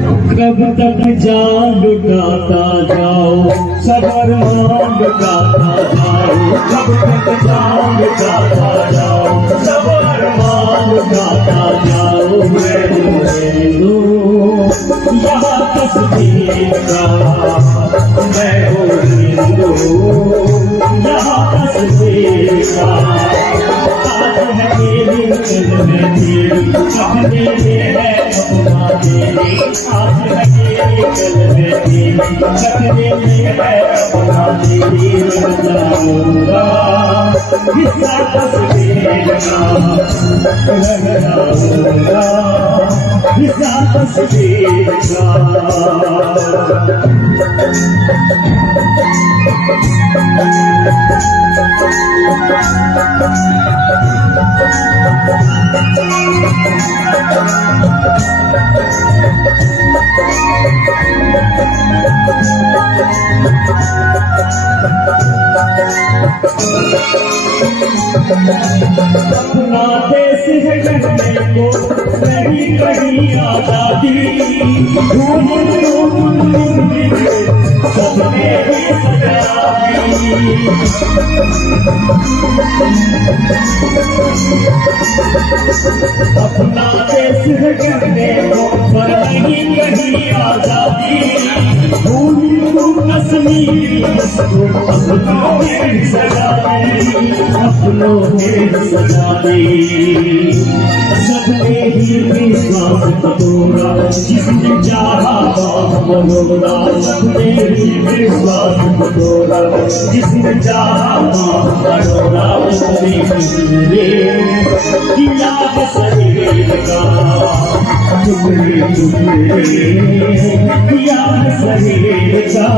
कब तक जान लुटाता जाओ, सबर मान लुटाता जाओ, कब तक जान लुटाता जाओ, सबर मान लुटाता जाओ। मैं हूँ यहाँ तस्वीर का, मैं हूँ यहाँ तस्वीर का। आज है मेरी कल में तेरी, कहने है अपना तेरी। आज है मेरी कल में तेरी, कहने है अपना तेरी। रह जाऊंगा हिस्सा तस्वीर का, रह जाऊंगा हिस्सा तस्वीर का। अपना देश है कहने को नहीं कहीं आजादी, सबने ही सजाई। अपना देश है कहने को पर नहीं कहीं आजादी, कश्मीर अपनों ने सजाई, अपनों ने सजाई। सबने ही विश्वास तोड़ा, जिसने चाहा मनोरा। सबने ही विश्वास तोड़ा, जिसने चाहा मनोरा। उसने किया शरीर का टुकड़े टुकड़े, किया शरीर का।